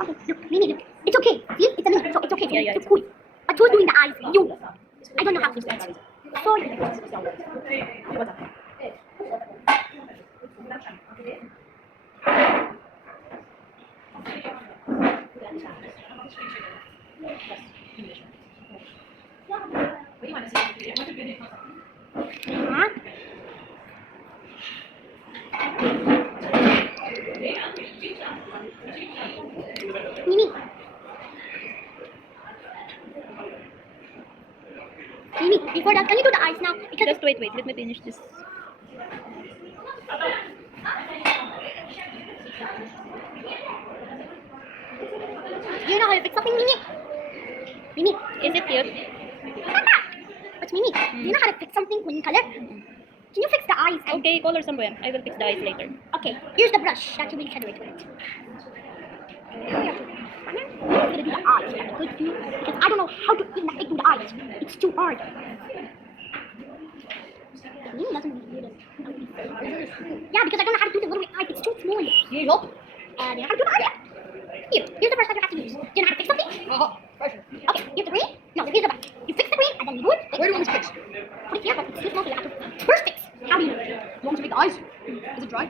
Okay, look, Mimi, look. It's okay. See, it's a so it's okay. Yeah, yeah, It's cool. But who's doing the eyes? You. I don't know how to do that. Sorry. Huh? Mimi. Mimi, before that, can you do the eyes now? Because Just wait, wait. Let me finish this. do you know how to fix something, Mimi? Mimi, Is it cute? but Mimi, do you know how to fix something when you color? Can you fix the eyes? Okay, color somewhere. I will fix the eyes later. okay, here's the brush that you will color it with. I'm gonna do the eyes, but I'm going to do because I don't know how to even the eyes. It's too hard. Mimi doesn't do it. Yeah, because I don't know how to do the little eye. It's too small. Help? Uh, do you know how to do eye? Here, here's the brush that you have to use. Do you know how to fix something? Uh-huh. Okay, you have the green? No, here's the brush. You fix the green and then you do it. Where do you want this fixed? Put it here, but it's too small, so you have to first fix. How do you it? You want to make the eyes? Is it dry? Um,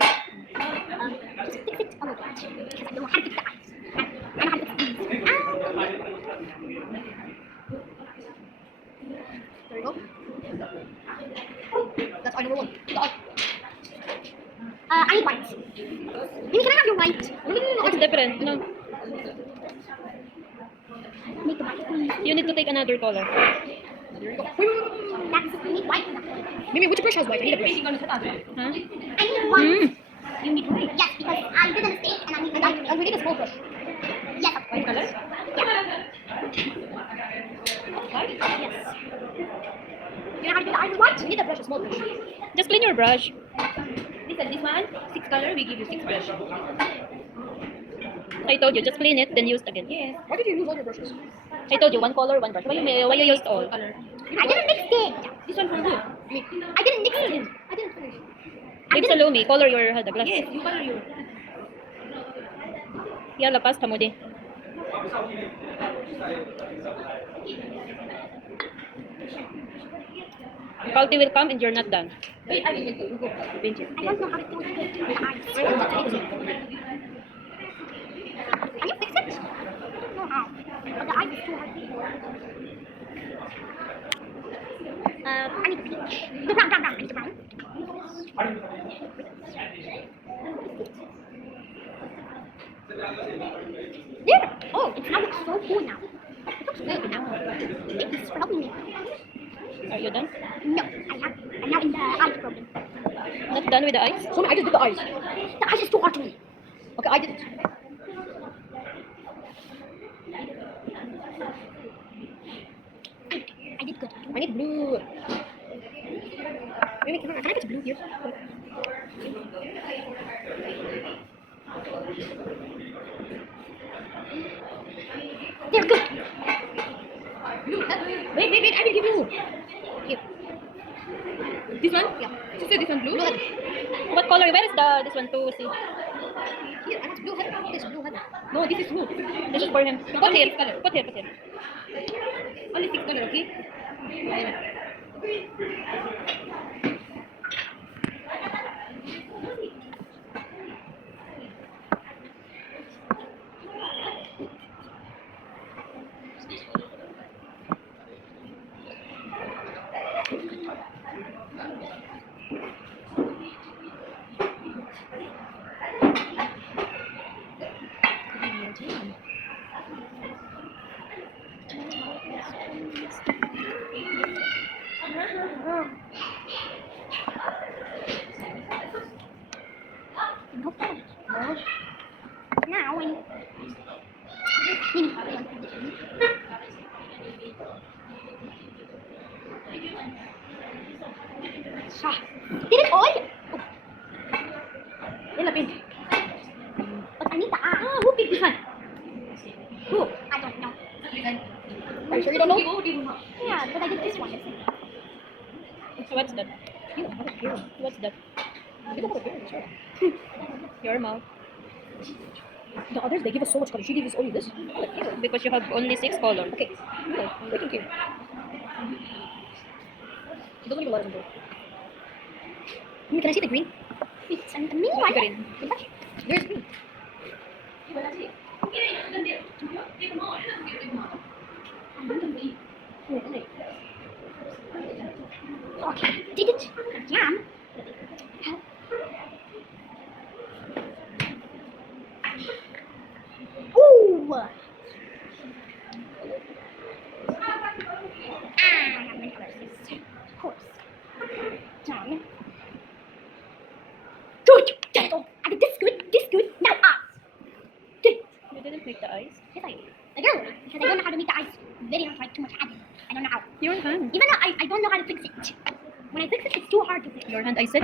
just fix it a little bit. Because I don't know how to fix the eyes. I I know how to fix these. Um, There you go. That's eye number one. The eye. uh, I need white. Mimi, can I have your white? No, no, no, no. It's different. No, Make the white, please. You need to take another color. There you go. That's, need white. Mimi, which brush has white? I need a brush. Huh? I need white. Mm. You need white? Yes, because I did a mistake and I need white. and we need a small brush. Yes, course. color? Yeah. White? Yes. You know how to do the eyes with white? We need a brush, a small brush. Just clean your brush. Listen, this one, six color, we give you six brush. I told you, just clean it, then use it again. Yes. Why did you use all your brushes? I told you, one color, one brush. Why you, why you used all? Color. I didn't mix it. This one for who? I didn't mix it. I didn't finish. Didn't. Salome, color your uh, the glass. Yes, you color you. Yeah, lapas ka mo di. Faulty will come and you're not done. Wait, I will go. I don't know how to do it with the eyes. Can you fix it? I don't know how. But the eyes is too hard. Uh, I need peach. The brown, brown, brown. I need the brown. There. Oh, it now looks so cool now. It looks good now. Thanks for helping me. Are you done? No, I have. I'm now in the eyes problem. Not done with the eyes? So, I just did the eyes. The eyes is too hard to me. Okay, I didn't. I, I need blue. Can I, can I get blue here? They're good. Wait, wait, wait. I will give you. Here. This one? Yeah. Sister, this one blue? Blue. What color? Where is the this one to see? Here, I blue. This blue head. No, this is who? This is for him. Put here. Put here. Put here. Only six color, okay? Amen. No problem. Now I. Mimi. Ah, Did it all? Oh, Yan na, pin. but I need the eye. Ah, who picked this one? Who? I don't know. Are you sure you don't know? Who did who? Yeah, but I did this one. What's that? You have it here. What's that? You don't have it here, sure. Your mouth. The others, they give us so much color. She gives us only this. Because you have only six colors. Okay. Okay. Taking care. It doesn't even let us go. Hmm, Can I see the green? It's and the mini one. Green. There's green. Okay, did it? Yum. Ooh. Ah, many colors is this? Of course. Done. Good. Get all. I did this good. This good. Now eyes. Good. You didn't make the eyes. Yes, I did. Again, because I don't know how to make the eyes very hard, like too much. I don't know how. Your hand. Even though I, I don't know how to fix it. When I fix it, it's too hard to fix. Your hand, I said.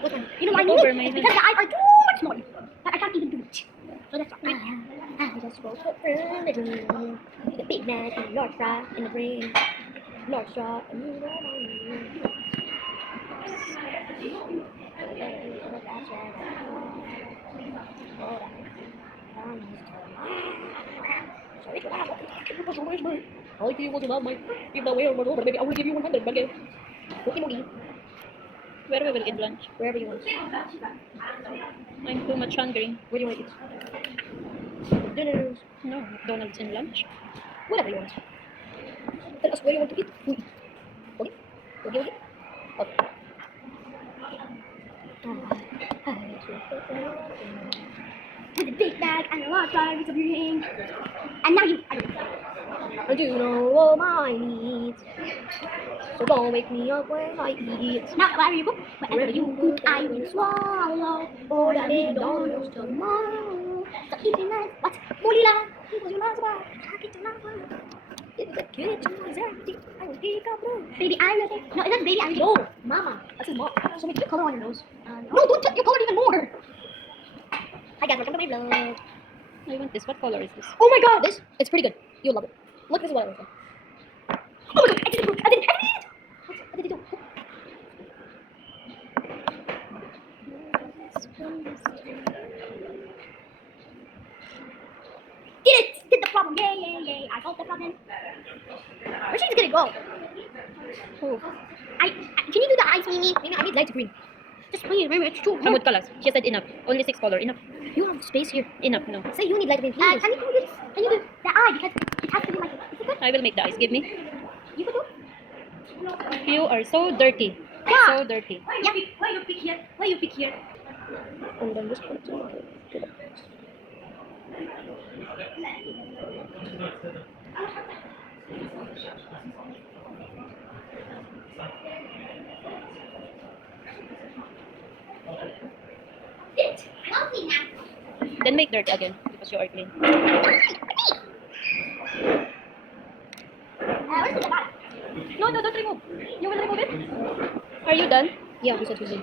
What one? You know why I need it? my It's head. because the eyes are too much small. That I can't even do it. So that's why. Ah, I just woke up from the dream. The big man and large fry in the brain. Large straw and you know my name. I like you want to love my give that way whatever, baby. I will give you 100, baby. Cookie moogie. Where we will eat lunch. Wherever you want. I'm too much hungry. Where do you want to eat? Dinners. No, McDonald's in lunch. Whatever you want. Tell us where you want to eat. We eat. Okay? Okay, okay? Okay. With a big bag and a large fry with a ring. And now you. I I do know all my needs. So don't wake me up when I eat. Now wherever you go, wherever you go, I will swallow all that McDonald's tomorrow. So eat it nice. What? Mulila. Because you love about. Happy to love In the kitchen is empty. I will pick up blue. Baby eyelid. No, is that baby eyelid? No, mama. That's his mom. So make the color on your nose. Uh, no, don't touch your color even more. Hi guys, welcome to my vlog. I want this. What color is this? Oh my god, this it's pretty good. You'll love it. Look, this is what I was like. Oh my god, I did it! I did it! I did it! What did he do? Did it! Did the problem! Yay, yay, yay! I solved the problem. Where should gonna go? Oh, I, I can you do the eyes, Mimi? Mimi, I need light green. Just please remember, it's too Hamud colors. She said enough. Only six color. Enough. You have space here. Enough. No. Say you need light green, Uh, can you do this? Can you do the eye because it has to be like is it good? I will make the eyes. Give me. You could do. You are so dirty. Yeah. So dirty. Why you pick? Why you pick here? Why you pick here? and then too. Okay. It. Now. Then make dirt again because you are clean. Uh, where's the bottom? No, no, don't remove. You will remove it. Are you done? Yeah, we said we did.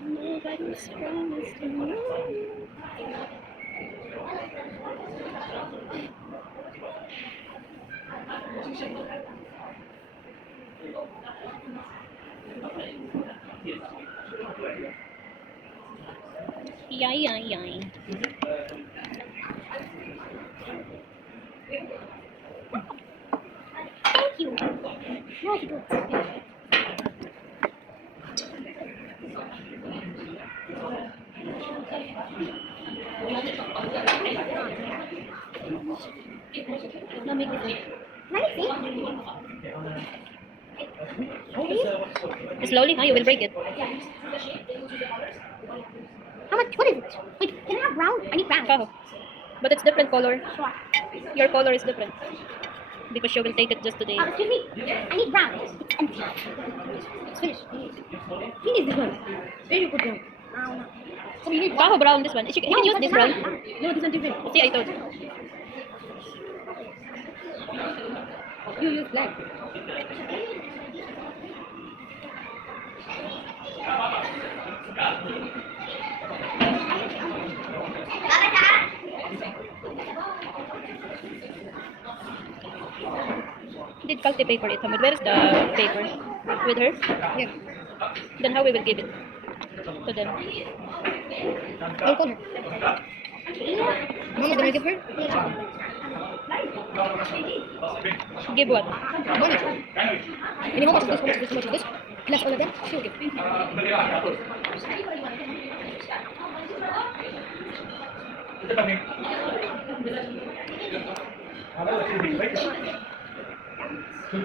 Nobody's promised tomorrow. Yay, yay, yay. Thank you. Slowly, huh? You will break it. How much? What is it? Wait, can I have brown? I need brown. Kaho. But it's different color. Sure. Your color is different. Because you will take it just today. Uh, excuse me. I need brown. It's empty. It's finished. He needs this one. There you put down. I don't know. So you need Kaho brown, this one. You can you can use this brown. No, this one different. See, I told you. You use black. Did Kalti pay for it, Hamid? Where is the uh, paper? With her? Yeah. Then how we will give it to them? I'll call her. Mama's gonna give her? Give what? Money. And how much this? How much this? How much this? Plus all of them, she'll give. 미니 や。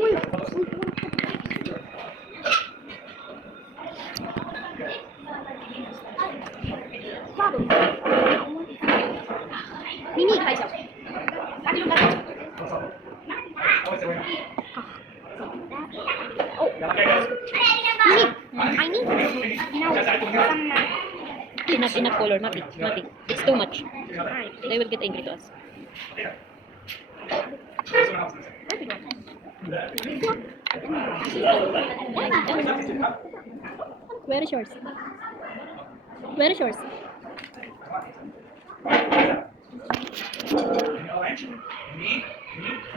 ばい No, some Not enough color, not it, not it. It's too much. They will get angry to us. Where is yours? Where is yours? Me? Yeah.